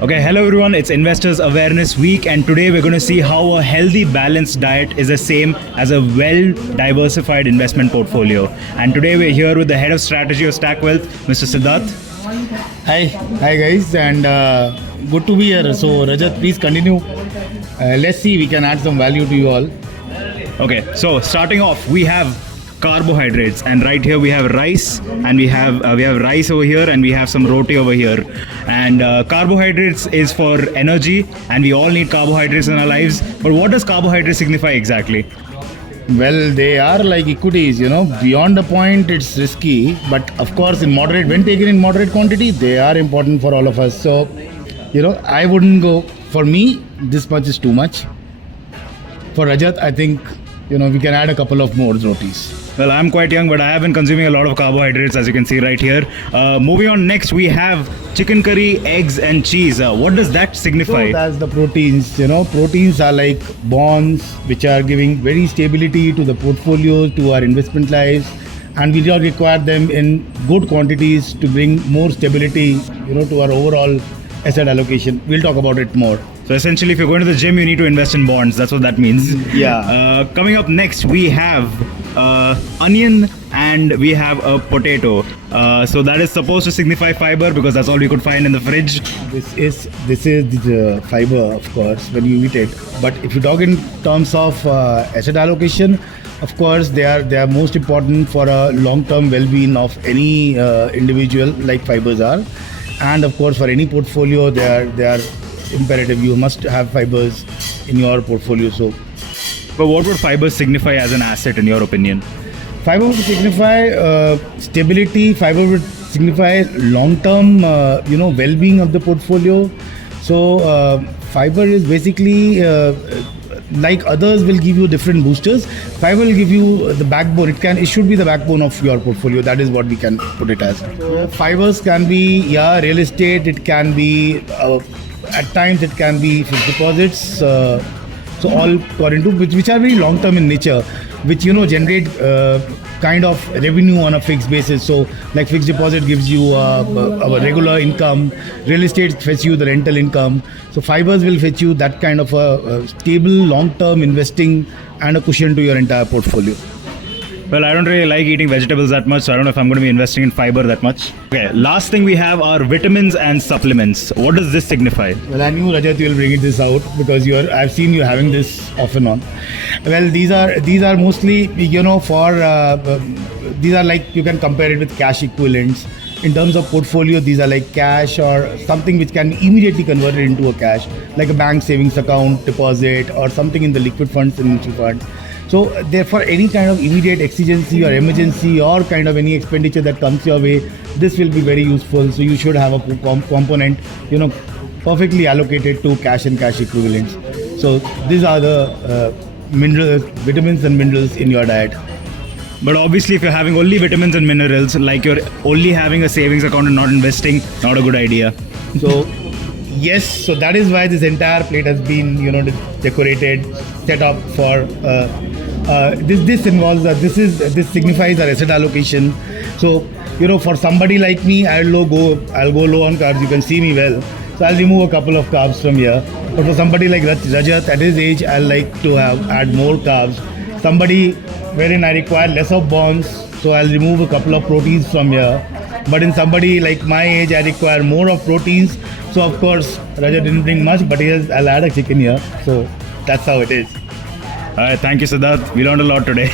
Okay, hello everyone. It's Investors Awareness Week, and today we're going to see how a healthy, balanced diet is the same as a well diversified investment portfolio. And today we're here with the head of strategy of Stack Wealth, Mr. Siddharth. Hi guys, and good to be here. So Rajat, please continue. Let's see, we can add some value to you all. Okay, so starting off, we have carbohydrates, and right here we have rice, and we have rice over here, and we have some roti over here. And carbohydrates is for energy, and we all need carbohydrates in our lives. But what does carbohydrates signify exactly? Well, they are like equities, beyond the point it's risky, but of course when taken in moderate quantity, they are important for all of us. So, I wouldn't go, for me, this much is too much. For Rajat, I think, we can add a couple of more rotis. Well, I'm quite young, but I have been consuming a lot of carbohydrates, as you can see right here. Moving on, next we have chicken curry, eggs, and cheese. What does that signify? So that's the proteins. Proteins are like bonds, which are giving very stability to the portfolio, to our investment lives, and we do require them in good quantities to bring more stability, to our overall asset allocation. We'll talk about it more. So essentially, if you're going to the gym, you need to invest in bonds. That's what that means. Yeah. Coming up next, we have onion and we have a potato. So that is supposed to signify fiber because that's all we could find in the fridge. This is the fiber, of course, when you eat it. But if you talk in terms of asset allocation, of course, they are most important for a long-term well-being of any individual, like fibers are. And of course, for any portfolio, they are imperative. You must have fibers in your portfolio. So, but what would fibers signify as an asset in your opinion? Fiber would signify stability. Fiber would signify long-term, well-being of the portfolio. So fiber is basically like others will give you different boosters. Fiber will give you the backbone. It should be the backbone of your portfolio. That is what we can put it as. Fibers can be real estate. It can be at times it can be fixed deposits. So all got into which are very long term in nature, which generate kind of revenue on a fixed basis. So like fixed deposit gives you a regular income, real estate fetch you the rental income. So fibers will fetch you that kind of a stable long term investing and a cushion to your entire portfolio. Well, I don't really like eating vegetables that much, so I don't know if I'm going to be investing in fiber that much. Okay, last thing we have are vitamins and supplements. What does this signify? Well, I knew Rajat you will bring this out because I've seen you having this off and on. Well, these are mostly for these are like you can compare it with cash equivalents. In terms of portfolio, these are like cash or something which can be immediately converted into a cash, like a bank savings account, deposit, or something in the liquid funds and mutual funds. So therefore, any kind of immediate exigency or emergency or kind of any expenditure that comes your way, this will be very useful. So you should have a component, perfectly allocated to cash and cash equivalents. So these are the minerals, vitamins and minerals in your diet. But obviously, if you're having only vitamins and minerals, like you're only having a savings account and not investing, not a good idea. So yes, so that is why this entire plate has been, decorated, set up for. This involves this signifies our asset allocation. So for somebody like me, I'll go low on carbs. You can see me well, so I'll remove a couple of carbs from here. But for somebody like Rajat at his age, I like to add more carbs. Somebody wherein I require less of bonds, so I'll remove a couple of proteins from here. But in somebody like my age, I require more of proteins. So of course, Rajat didn't bring much, but I'll add a chicken here. So that's how it is. All right, thank you, Siddharth. We learned a lot today.